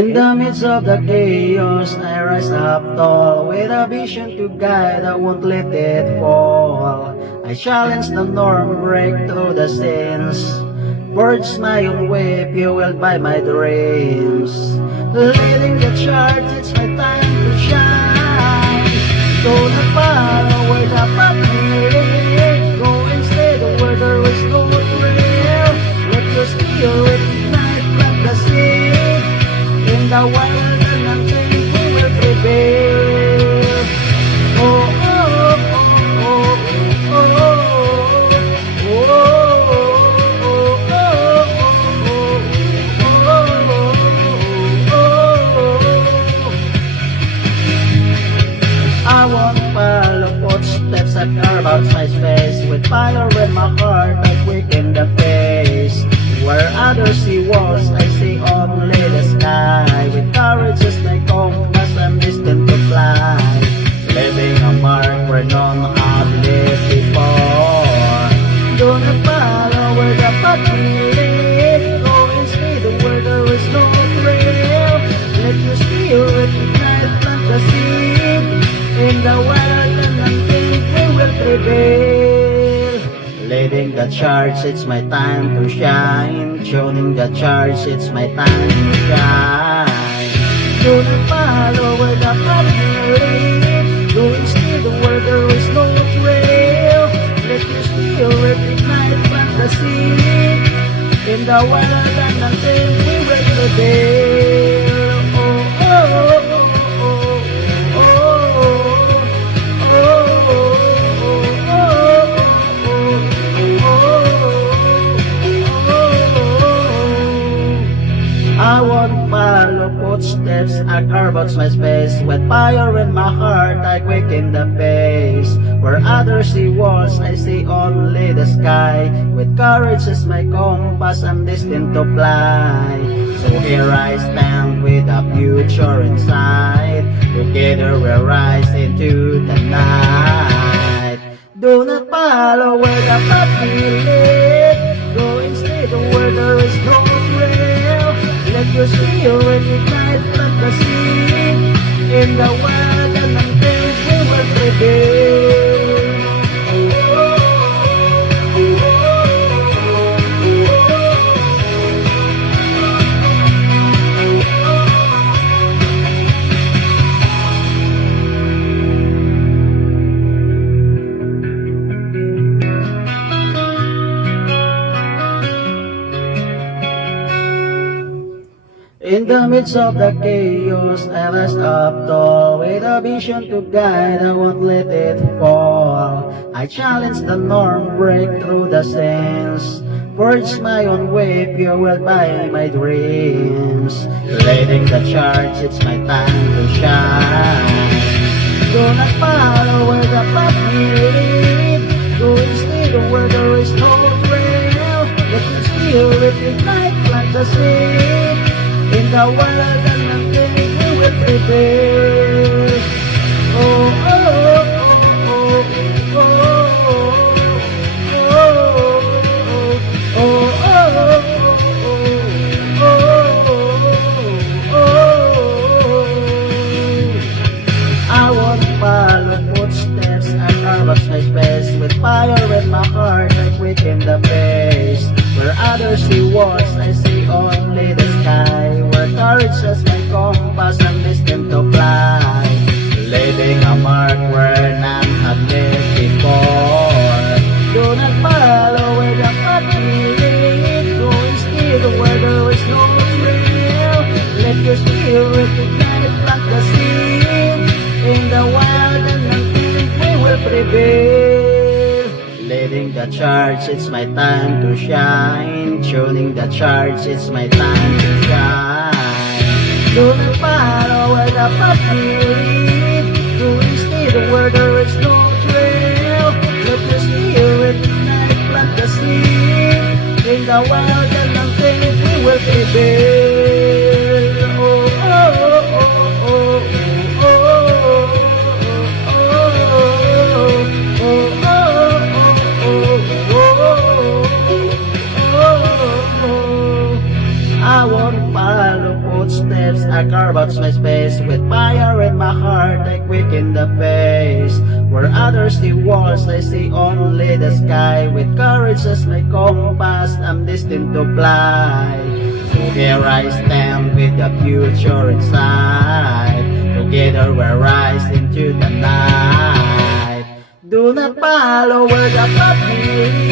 In the midst of the chaos, I rise up tall, with a vision to guide, I won't let it fall. I challenge the norm, break through the scenes, forge my own way, fueled by my dreams. Leading the charge, it's my time to shine. Don't follow where the path may lead, go and stay where there is no thrill. Let your spirit ignite like the seed, in the wild and until we will prevail. Oh, oh, oh, oh, oh, I won't follow footsteps that carve out my space. With fire in my heart, I quicken the pace. Where others see walls, I see only the sky. With courage as my compass, I'm destined to fly, leaving a mark where none have lived before. Do not follow where the path may lead, go and see the where there is no thrill. Let your spirit ignite, plant the seed in the wild and until we will prevail. Leading the charge, it's my time to shine. Tuning the charge, it's my time to shine. Do not follow where the path may lead, go and see the where there is no trail. Let your spirit ignite, plant the seed in the wild and until we will prevail. Oh, oh, oh, I won't follow footsteps, I carve out my space. With fire in my heart, I quicken the pace. Where others see walls, I see only the sky. With courage as my compass, I'm destined to fly. So here I stand with a future in sight. Together we'll rise into the night. Do not follow where the path will lead, go and stay where there is no trail. Let your spirit ignite, plant the seed in the wild and until we will prevail. In the midst of the chaos, I rise up tall, with a vision to guide, I won't let it fall. I challenge the norm, break through the scenes, forge my own way, fueled by my dreams. Leading the charge, it's my time to shine. Do not follow where the path may lead, go and stay where there is no trail. Let the spirit ignite like the seed in the wild and until we will prevail. Oh, oh, oh, oh, I won't follow footsteps, I carve out my space. With fire in my heart, I quicken the pace. Where others see walls, I see only the sky. Where courage as my compass, I'm destined to fly, leaving a mark where none have lived before. Do not follow where the path may lead, go and steer where there is no trail. Let your spirit ignite, plant the seed in the wild and until we will prevail. Leading the charge, it's my time to shine. Tuning the charge, it's my time to shine. Do not follow where the path may lead, go and stay where there is no trail. Let the spirit ignite, plant the seed in the wild and until we will prevail. Oh, oh, oh, oh, oh, oh, oh, oh, I won't follow footsteps, I other see walls, I see only the sky. With courage as my compass, I'm destined to fly. So here I stand with the future inside. Together we'll rise into the night. Do not follow where the path leads.